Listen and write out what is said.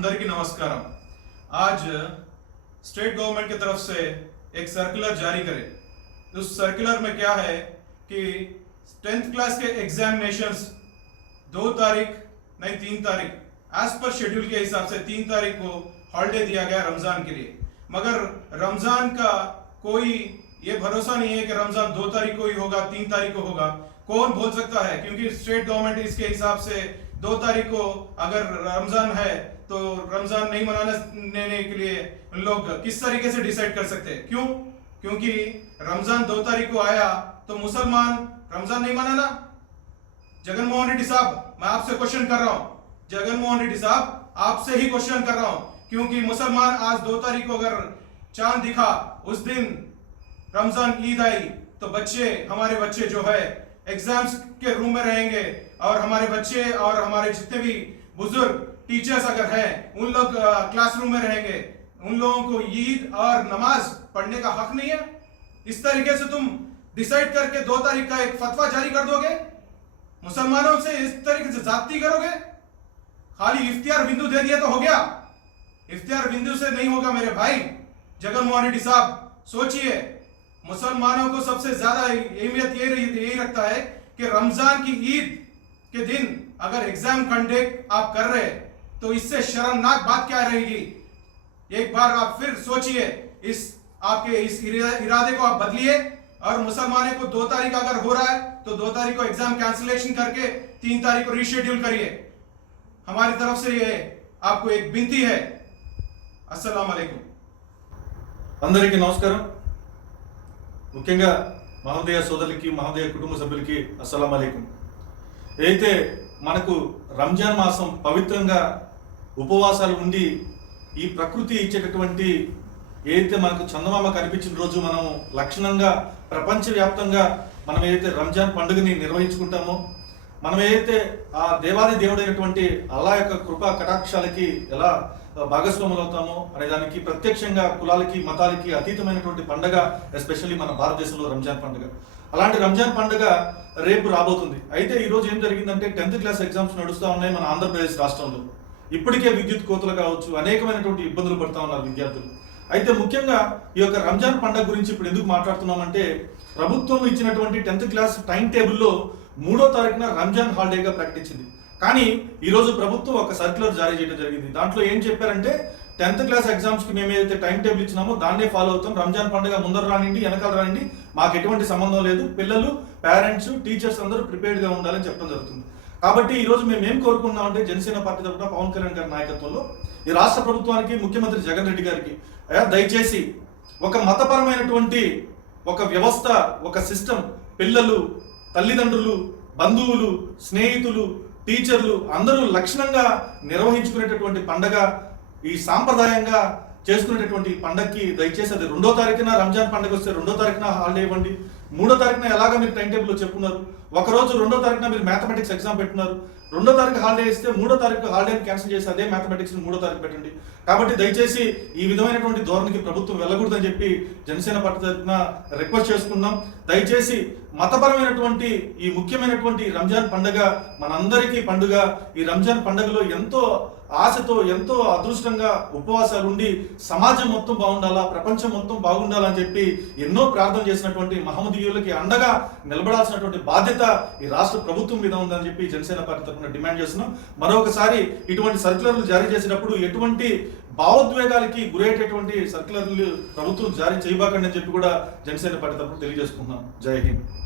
अंदर की नमस्कारम। आज स्टेट गवर्नमेंट की तरफ से एक सर्कुलर जारी करे। उस सर्कुलर में क्या है कि 10th क्लास के एग्जामिनेशंस 2 तारीख नहीं 3 तारीख एज पर शेड्यूल के हिसाब से 3 तारीख को हॉलिडे दिया गया रमजान के लिए। मगर रमजान का कोई ये भरोसा नहीं है कि रमजान 2 तारीख को ही होगा 3 तारीख को होगा। कौन बोल सकता है, क्योंकि स्टेट गवर्नमेंट इसके हिसाब से 2 तारीख को अगर रमजान है तो रमजान नहीं मनाने के लिए लोग किस तरीके से डिसाइड कर सकते हैं। क्यों? क्योंकि रमजान 2 तारीख को आया तो मुसलमान रमजान नहीं मनाना। जगनमोहन रेड्डी साहब, मैं आपसे क्वेश्चन कर रहा हूं, जगनमोहन रेड्डी साहब आपसे ही क्वेश्चन कर रहा हूं, क्योंकि मुसलमान आज 2 तारीख को अगर चांद दिखा, उस दिन रमजान ईद आई, तो हमारे बच्चे जो है एग्जाम्स के रूम में रहेंगे और हमारे बच्चे और हमारे जितने भी बुजुर्ग टीचर्स अगर हैं उन लोग क्लासरूम में रहेंगे। उन लोगों को ईद और नमाज पढ़ने का हक नहीं है। इस तरीके से तुम डिसाइड करके 2 तारीख का एक फतवा जारी कर दोगे, मुसलमानों से इस तरीके से जाती करोगे। खाली इफ्तियार बिंदु दे दिया तो हो गया? इफ्तियार बिंदु से नहीं होगा मेरे भाई। जगनमोहन रेड्डी साहब सोचिए, मुसलमानों को सबसे ज्यादा अहमियत यही रखता है कि रमजान की ईद के दिन अगर एग्जाम कंडक्ट आप कर रहे हैं तो इससे शर्मनाक बात क्या रहेगी। एक बार आप फिर सोचिए, आपके इस इरादे को आप बदलिए और मुसलमानों को 2 तारीख अगर हो रहा है तो 2 तारीख को एग्जाम कैंसिलेशन करके 3 तारीख को रीशेड्यूल करिए। हमारी तरफ से ये आपको एक विनती है। अस्सलाम वालेकुम। అందరికీ నమస్కారం। ముఖ్యంగా మహోదయ సోదరులకి మహోదయ కుటుంబ సభ్యులకి అస్సలాం అలైకుం। అయితే మనకు రంజాన్ మాసం పవిత్రంగా ఉపవాసాలు ఉండి ఈ ప్రకృతి ఇచ్చేటటువంటి ఏదైతే మనకు చందమామ కనిపించిన రోజు మనం లక్షణంగా ప్రపంచవ్యాప్తంగా మనం ఏదైతే రంజాన్ పండుగని నిర్వహించుకుంటామో, మనం ఏదైతే ఆ దేవాది దేవుడైనటువంటి అల్లా యొక్క కృపా కటాక్షాలకి ఎలా భాగస్వాములు అవుతామో అనే దానికి ప్రత్యక్షంగా కులాలకి మతాలకి అతీతమైనటువంటి పండుగ ఎస్పెషల్లీ మన భారతదేశంలో రంజాన్ పండుగ। అలాంటి రంజాన్ పండుగ రేపు రాబోతుంది। అయితే ఈ రోజు ఏం జరిగిందంటే 10th క్లాస్ ఎగ్జామ్స్ నడుస్తూ ఉన్నాయి మన ఆంధ్రప్రదేశ్ రాష్ట్రంలో। ఇప్పటికే విద్యుత్ కోతలు కావచ్చు, అనేకమైనటువంటి ఇబ్బందులు పడుతూ ఉన్నారు విద్యార్థులు। అయితే ముఖ్యంగా ఈ యొక్క రంజాన్ పండుగ గురించి ఇప్పుడు ఎందుకు మాట్లాడుతున్నామంటే, ప్రభుత్వం ఇచ్చినటువంటి 10th క్లాస్ టైం టేబుల్లో 3వ తారీఖున రంజాన్ హాలిడేగా ప్రకటించింది। కానీ ఈరోజు ప్రభుత్వం ఒక సర్క్యులర్ జారీ చేయడం జరిగింది। దాంట్లో ఏం చెప్పారంటే 10th క్లాస్ ఎగ్జామ్స్ కి మేము ఏదైతే టైం టేబుల్ ఇచ్చినామో దాన్నే ఫాలో అవుతాం। రంజాన్ పండుగ ముందర రానిండి వెనకాల రానిండి మాకు ఎటువంటి సంబంధం లేదు, పిల్లలు పేరెంట్స్ టీచర్స్ అందరూ ప్రిపేర్డ్ గా ఉండాలని చెప్పడం జరుగుతుంది। కాబట్టి ఈ రోజు మేము ఏం కోరుకున్నామంటే, జనసేన పార్టీ తరఫున పవన్ కళ్యాణ్ గారి నాయకత్వంలో ఈ రాష్ట్ర ప్రభుత్వానికి, ముఖ్యమంత్రి జగన్ రెడ్డి గారికి దయచేసి ఒక మతపరమైనటువంటి ఒక వ్యవస్థ, ఒక సిస్టమ్, పిల్లలు, తల్లిదండ్రులు, బంధువులు, స్నేహితులు, టీచర్లు అందరూ లక్షణంగా నిర్వహించుకునేటటువంటి పండగ, ఈ సాంప్రదాయంగా చేసుకునేటటువంటి పండగకి దయచేసి అది 2వ తారీఖున రంజాన్ పండుగ వస్తే 2వ తారీఖున హాలిడే ఇవ్వండి। 3వ తారీఖున ఎలాగా మీరు టైం టేబుల్లో చెప్పుకున్నారు, ఒకరోజు 2వ తారీఖున మీరు మ్యాథమెటిక్స్ ఎగ్జామ్ పెట్టుకున్నారు, 2వ తారీఖు హాలిడే ఇస్తే 3వ తారీఖు హాలిడేని క్యాన్సిల్ చేసి అదే మ్యాథమెటిక్స్ 3వ తారీఖు పెట్టండి। కాబట్టి దయచేసి ఈ విధమైనటువంటి ధోరణికి ప్రభుత్వం వెళ్ళకూడదని చెప్పి జనసేన పార్టీ తరఫున రిక్వెస్ట్ చేసుకున్నాం। దయచేసి మతపరమైనటువంటి ఈ ముఖ్యమైనటువంటి రంజాన్ పండుగ మనందరికీ పండుగ। ఈ రంజాన్ పండుగలో ఎంతో ఆశతో, ఎంతో అదృష్టంగా ఉపవాసాలు ఉండి సమాజం మొత్తం బాగుండాలా, ప్రపంచం మొత్తం బాగుండాలని చెప్పి ఎన్నో ప్రార్థన చేసినటువంటి మహమ్మదీయులకి అండగా నిలబడాల్సినటువంటి బాధ్యత ఈ రాష్ట్ర ప్రభుత్వం మీద ఉందని చెప్పి జనసేన పార్టీ తరఫున డిమాండ్ చేస్తున్నాం। మరొకసారి ఇటువంటి సర్క్యులర్లు జారీ చేసినప్పుడు ఎటువంటి భావోద్వేగాలకి గురయ్యేటటువంటి సర్క్యులర్లు ప్రభుత్వం జారీ చేయబాకండి అని చెప్పి కూడా జనసేన పార్టీ తరఫున తెలియజేసుకుంటున్నాం। జై హింద్।